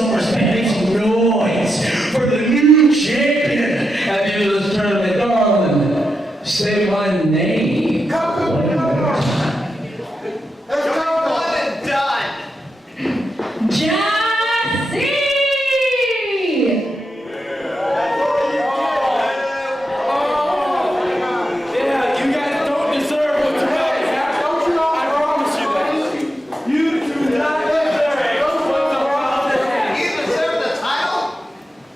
some respect, make some noise for the new champion at the end of this tournament. Darling, say my name. Let's go, one and done. Gyasi! Yeah, you guys don't deserve what's about to happen. Don't you know? I promise you that. You do not deserve what's about to happen. You deserve the title?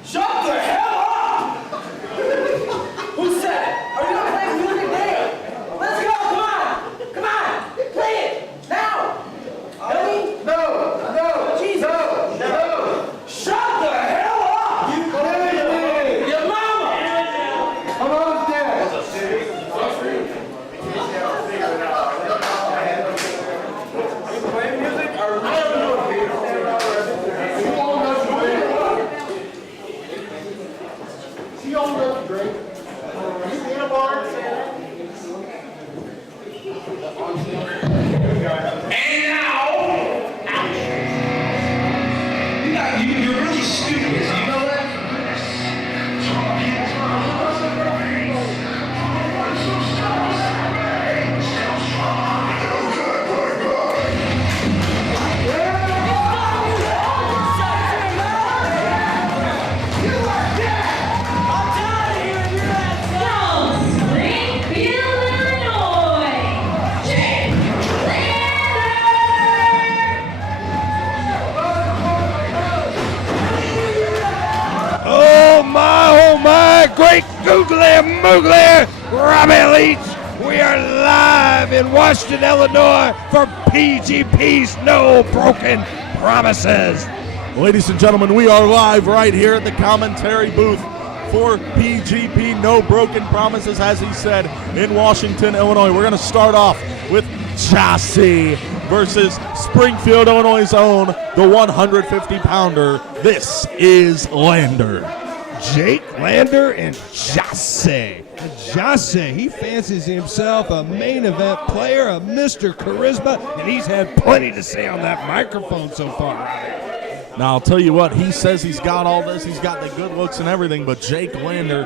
Shut the hell up! Who said it? Are you gonna play music day? Let's go, come on! Come on! Play it! Now! Ready? No, Jesus! no. Shut the hell up! You play me. Your mama! Come on, Dad. She owned up to drink. You in a bar? And now, you're really stupid. You know that? From Springfield, Illinois, Jake Lander! Oh my, great googly moogly, Robbie Leach. We are live in Washington, Illinois for PGP's No Broken Promises. Ladies and gentlemen, we are live right here at the commentary booth for PGP No Broken Promises, as he said, in Washington, Illinois. We're going to start off with Gyasi versus Springfield, Illinois' own, the 150-pounder. This is Lander. Jake Lander and Gyasi. Gyasi, he fancies himself a main event player, a Mr. Charisma, and he's had plenty to say on that microphone so far. Now, I'll tell you what, he says he's got all this, he's got the good looks and everything, but Jake Lander,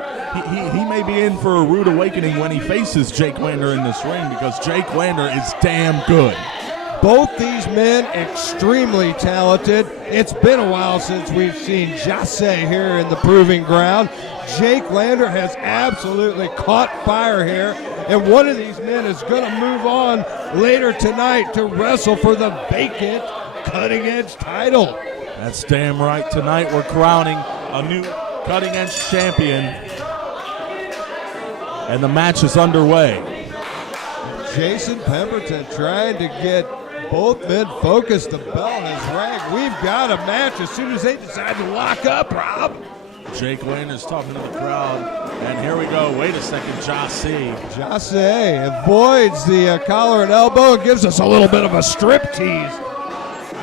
he may be in for a rude awakening when he faces Jake Lander in this ring, because Jake Lander is damn good. Both these men extremely talented. It's been a while since we've seen Gyasi here in the proving ground. Jake Lander has absolutely caught fire here, and one of these men is going to move on later tonight to wrestle for the vacant cutting-edge title. That's damn right. Tonight we're crowning a new cutting-edge champion, and the match is underway. Jason Pemberton trying to get both men focused. The bell has rang. We've got a match as soon as they decide to lock up, Rob. Jake Lander's talking to the crowd, and here we go. Wait a second, Gyasi. Gyasi avoids the collar and elbow and gives us a little bit of a strip tease.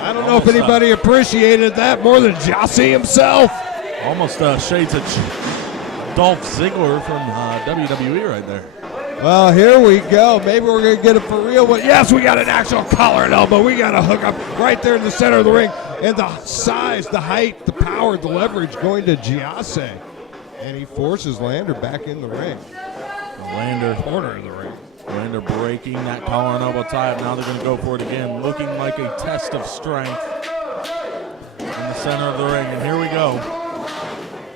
I don't know if anybody appreciated that more than Gyasi himself. Almost shades of Dolph Ziggler from WWE right there. Well, here we go. Maybe we're going to get it for real. But yes, we got an actual collar and elbow. We got a hook up right there in the center of the ring. And the size, the height, the power, the leverage going to Gyasi. And he forces Lander back in the ring. Corner of the ring. Lander breaking that collar and elbow tie up. Now they're going to go for it again, looking like a test of strength in the center of the ring. And here we go.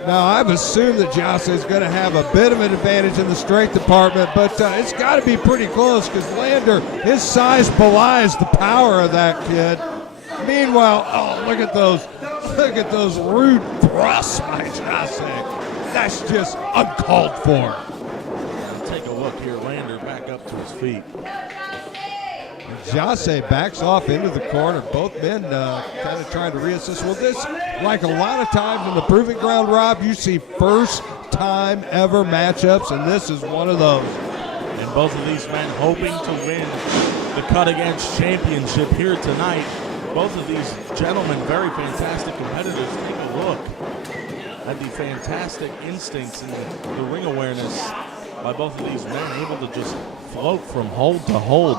Now, I've assumed that Gyasi is going to have a bit of an advantage in the strength department, but it's got to be pretty close because Lander, his size belies the power of that kid. Meanwhile, oh, look at those rude thrusts by Gyasi. That's just uncalled for. Take a look here. Lander back up to his feet. Gyasi backs off into the corner. Both men kind of trying to reassess. Well, this, like a lot of times in the proving ground, Rob, you see first-time ever matchups, and this is one of those. And both of these men hoping to win the cutting-edge championship here tonight. Both of these gentlemen, very fantastic competitors. Take a look at the fantastic instincts and the ring awareness by both of these men, able to just float from hold to hold.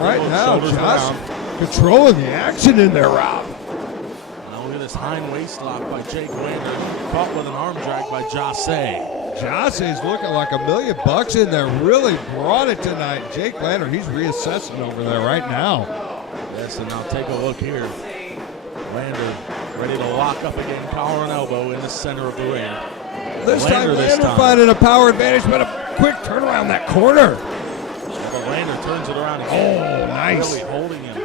Right now, Josh controlling the action in there, Rob. Now look at this this hind waist lock by Jake Lander, caught with an arm drag by Gyasi. Gyasi's looking like $1,000,000 in there. Really brought it tonight. Jake Lander, he's reassessing over there right now. Yes, and now take a look here. Lander ready to lock up again, collar and elbow in the center of the ring. This time Lander finding a power advantage, but a quick turnaround that corner. But Lander turns it around. Oh, nice. Really holding him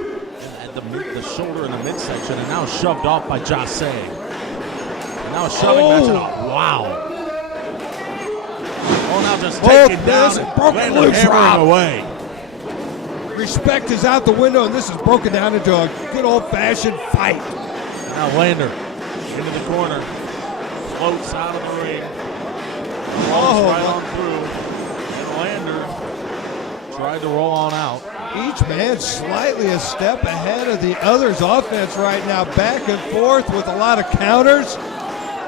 at the shoulder in the midsection, and now shoved off by Gyasi. And now a shoving match. Wow. Oh, now just taking down. Broken Lander loose, hammering Rob. away. Respect is out the window, and this is broken down into a good old-fashioned fight. Now Lander into the corner, floats out of the ring, rolls right on through, and Lander tried to roll on out. Each man slightly a step ahead of the other's offense right now, back and forth with a lot of counters.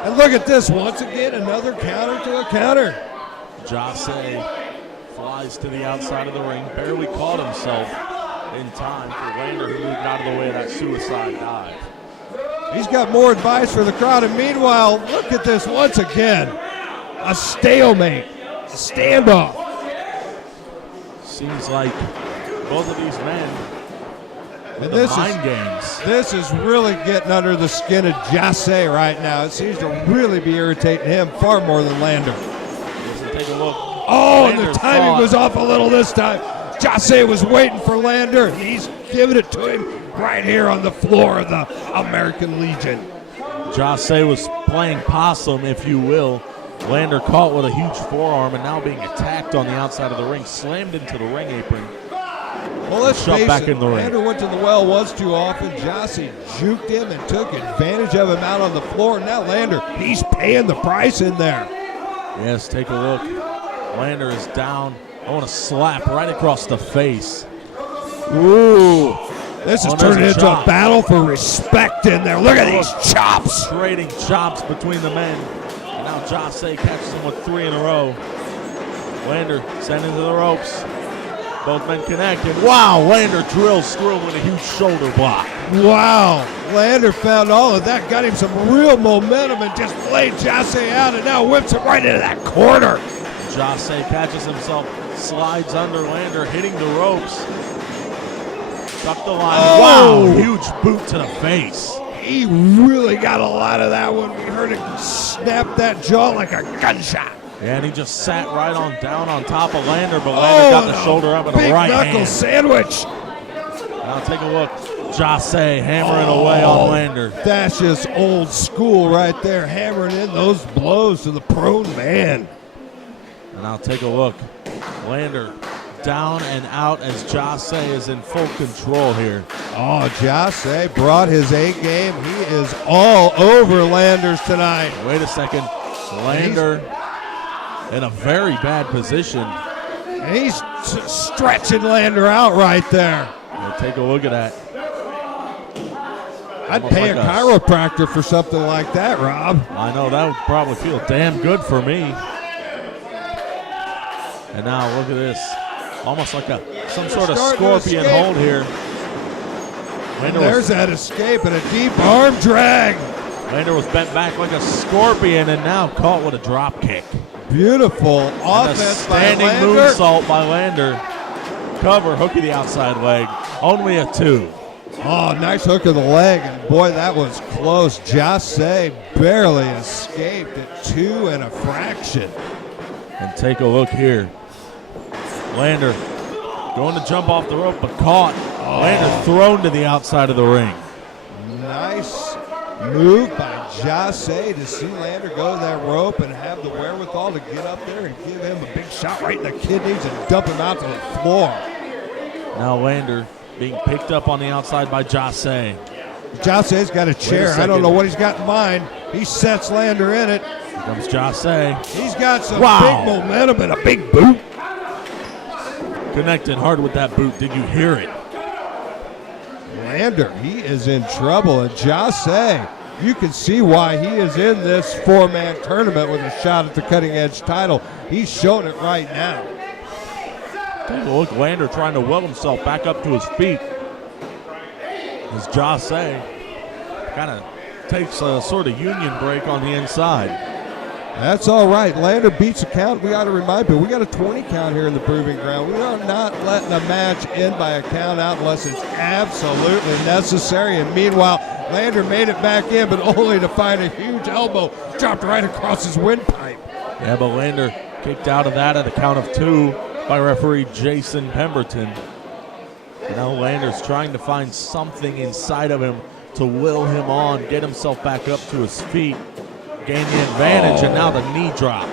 And look at this, once again, another counter to a counter. Gyasi flies to the outside of the ring, barely caught himself in time for Lander, who moved out of the way of that suicide dive. He's got more advice for the crowd, and meanwhile, look at this once again. A stalemate, a standoff. Seems like both of these men with And the mind games. This is really getting under the skin of Gyasi right now. It seems to really be irritating him far more than Lander. Listen, take a look. Oh, and Lander the timing thought- was off a little this time. Gyasi was waiting for Lander, and he's giving it to him right here on the floor of the American Legion. Gyasi was playing possum, if you will. Lander caught with a huge forearm and now being attacked on the outside of the ring, slammed into the ring apron. Well, let's Shoved face back it, in the ring. Lander went to the well once too often. Gyasi juked him and took advantage of him out on the floor. Now Lander, he's paying the price in there. Yes, take a look. Lander is down. I want to slap right across the face. Ooh, this is Oh, there's turning a into chop. a battle for respect in there. Look at these chops. Trading chops between the men. And now Gyasi catches him with 3 in a row. Lander sent into the ropes. Both men connect, and wow, Lander drills through him with a huge shoulder block. Wow, Lander found all of that, got him some real momentum and just played Gyasi out and now whips him right into that corner. Gyasi catches himself, slides under Lander, hitting the ropes. Tuck the line. Oh. Wow, huge boot to the face. He really got a lot of that one. We heard it snap that jaw like a gunshot. Yeah, and he just sat right on down on top of Lander, but Lander got the shoulder up in the right big knuckle hand. sandwich. Now take a look. Gyasi hammering away on Lander. That's just old school right there, hammering in those blows to the prone man. And now take a look. Lander down and out as Gyasi is in full control here. Oh, Gyasi brought his A game. He is all over Landers tonight. Wait a second. Lander in a very bad position. And he's stretching Lander out right there. Now take a look at that. I'd Almost pay like a chiropractor for something like that, Rob. I know, that would probably feel damn good for me. And now look at this. Almost like some sort of Starting to scorpion escape. hold here. Lander There's that escape and a deep arm drag. Lander was bent back like a scorpion and now caught with a drop kick. Beautiful And a offense by standing Lander. moonsault by Lander. Cover, hook of the outside leg. Only a 2. Oh, nice hook of the leg, and boy, that was close. Gyasi barely escaped at 2 and a fraction. And take a look here. Lander going to jump off the rope, but caught. Lander thrown to the outside of the ring. Nice move by Gyasi to see Lander go to that rope and have the wherewithal to get up there and give him a big shot right in the kidneys and dump him out to the floor. Now Lander being picked up on the outside by Gyasi. Gyasi's got a chair. I don't know what he's got in mind. He sets Lander in it. Here comes Gyasi. He's got some Wow. big momentum and a big boot. Connected hard with that boot. Did you hear it? Lander, he is in trouble. And Gyasi, you can see why he is in this 4-man tournament with a shot at the cutting-edge title. He's showing it right now. Take a look. Lander trying to will himself back up to his feet. As Gyasi kind of takes a sort of union break on the inside. That's all right. Lander beats the count. We got to remind people, we got a 20 count here in the Proving Ground. We are not letting a match end by a count out unless it's absolutely necessary. And meanwhile, Lander made it back in, but only to find a huge elbow dropped right across his windpipe. Yeah, but Lander kicked out of that at a count of 2 by referee Jason Pemberton. Now Lander's trying to find something inside of him to will him on, get himself back up to his feet, gain the advantage, and now the knee drop.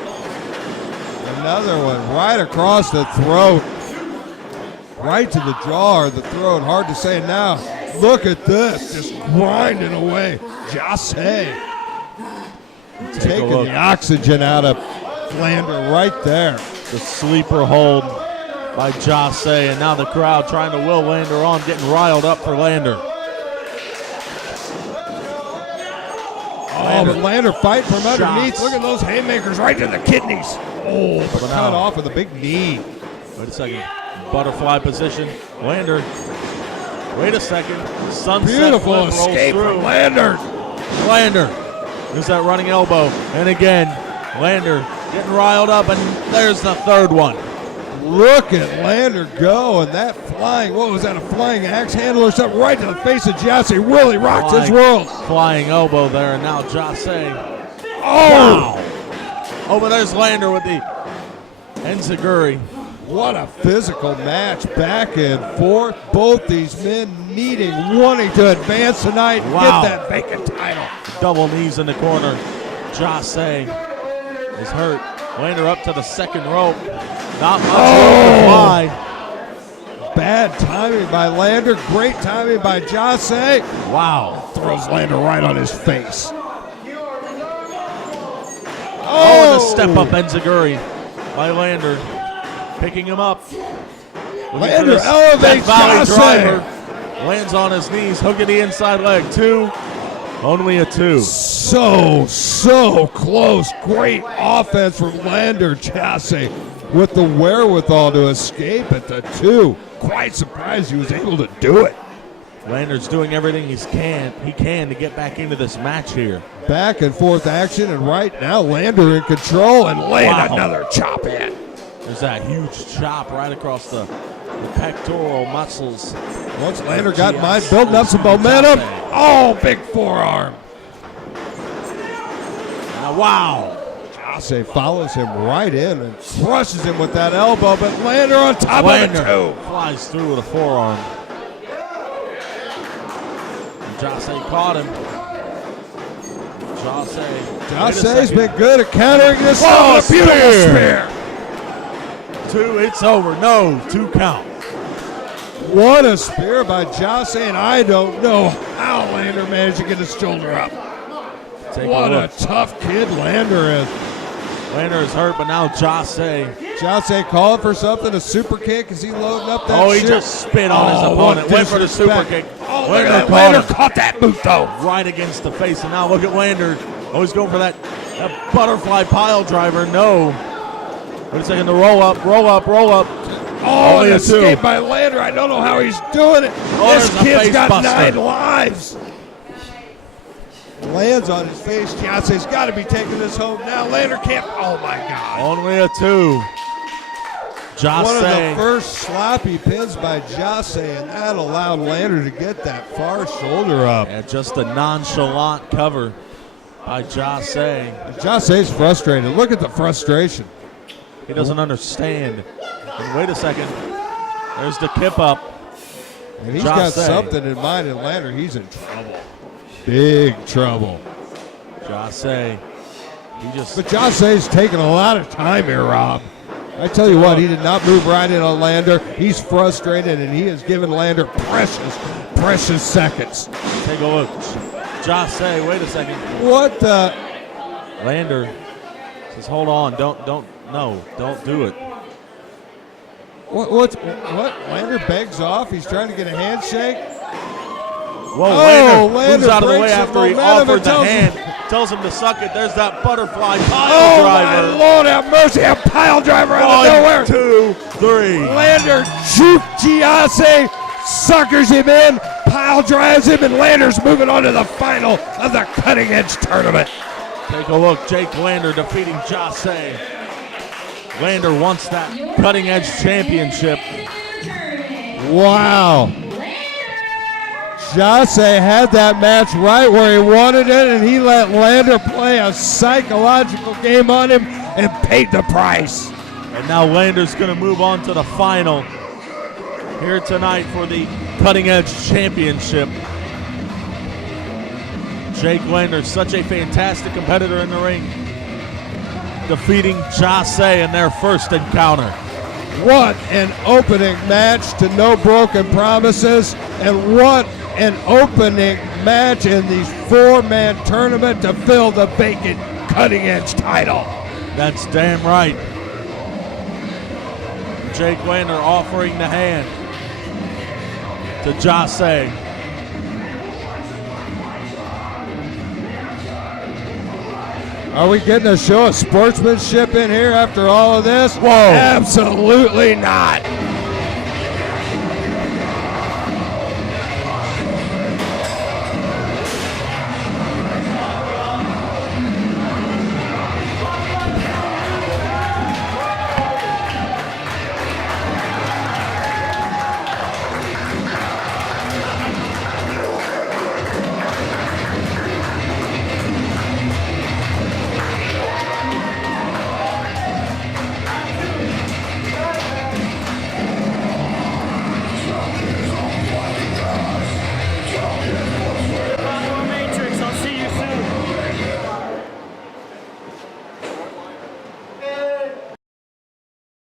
Another one right across the throat. Right to the jaw or the throat. Hard to say now. Look at this. Just grinding away. Gyasi taking the oxygen out of Lander right there. The sleeper hold by Gyasi, and now the crowd trying to will Lander on, getting riled up for Lander. Oh, but Lander fighting from underneath. Shots. Look at those haymakers right to the kidneys. Oh, but cut off with a big knee. Wait a second. Butterfly position. Lander. Wait a second. Sunset Beautiful flip rolls escape through. from Lander. Lander. There's that running elbow. And again, Lander getting riled up, and there's the third one. Look at Lander go, and that flying, what was that, a flying axe handle or something, right to the face of Gyasi. Really rocked his world. Flying elbow there, and now Gyasi. Oh! Wow. Oh, but there's Lander with the enziguri. What a physical match, back and forth. Both these men wanting to advance tonight and Wow. get that vacant title. Double knees in the corner. Gyasi is hurt. Lander up to the second rope. Not much room to fly. Bad timing by Lander, great timing by Gyasi. Wow. Throws Lander right on his face. Oh, and a step-up enziguri by Lander. Picking him up. Lander elevates Death Valley Gyasi. driver. Lands on his knees, hooking the inside leg. 2. Only a 2. So close. Great offense from Lander. Gyasi with the wherewithal to escape at the 2. Quite surprised he was able to do it. Lander's doing everything he can to get back into this match here. Back and forth action, and right now Lander in control and laying Wow. another chop in. There's that huge chop right across the pectoral muscles. Once Lander got mine, building up some momentum. Oh, big forearm. Now, wow. Gyasi follows him right in and crushes him with that elbow, but Lander on top of it too. Flies through with a forearm. And Gyasi caught him. Gyasi's been good at countering this. Oh, a beautiful spear. 2, it's over. No, 2 count. What a spear by Gyasi, and I don't know how Lander managed to get his shoulder up. What a tough kid Lander is. Lander is hurt, but now Gyasi. Gyasi calling for something, a super kick. Is he loading up that Oh, he shit? just spit on his opponent. Went for the super kick. Oh, Lander caught that boot, though. Right against the face, and now look at Lander. Oh, he's going for that butterfly pile driver. No. Wait a second, the roll up. Oh, Only an a 2. escape by Lander. I don't know how he's doing it. Oh, This there's a kid's face got buster. 9 lives. Lands on his face. Gyasi's got to be taking this home now. Lander can't. Oh, my God. Only a 2. One of the Gyasi. first sloppy pins by Gyasi, and that allowed Lander to get that far shoulder up. Yeah, just a nonchalant cover by Gyasi. Gyasi's frustrated. Look at the frustration. He doesn't understand. And wait a second. There's the kip up. And he's got Gyasi. something in mind, and Lander, he's in trouble. Big trouble. Gyasi. But Gyasi's taking a lot of time here, Rob. I tell you what, he did not move right in on Lander. He's frustrated, and he has given Lander precious seconds. Take a look. Gyasi, wait a second. What the? Lander says, hold on, don't do it. What? Lander begs off. He's trying to get a handshake. Whoa, Oh, Lander moves out of the way breaks after he momentum offered and the tells him- hand. Tells him to suck it. There's that butterfly pile Oh, driver. my Lord, have mercy. A pile driver out of nowhere. 1, 2, 3. Lander juked Gyasi, suckers him in, pile pile drives him, and Lander's moving on to the final of the Cutting Edge tournament. Take a look. Jake Lander defeating Gyasi. Lander wants that Cutting Edge championship. Wow. Gyasi had that match right where he wanted it, and he let Lander play a psychological game on him and paid the price. And now Lander's going to move on to the final here tonight for the Cutting Edge Championship. Jake Lander, such a fantastic competitor in the ring, defeating Gyasi in their first encounter. What an opening match to No Broken Promises, and what an opening match in the four-man tournament to fill the vacant Cutting Edge title. That's damn right. Jake Lander offering the hand to Gyasi. Are we getting a show of sportsmanship in here after all of this? Whoa. Absolutely not.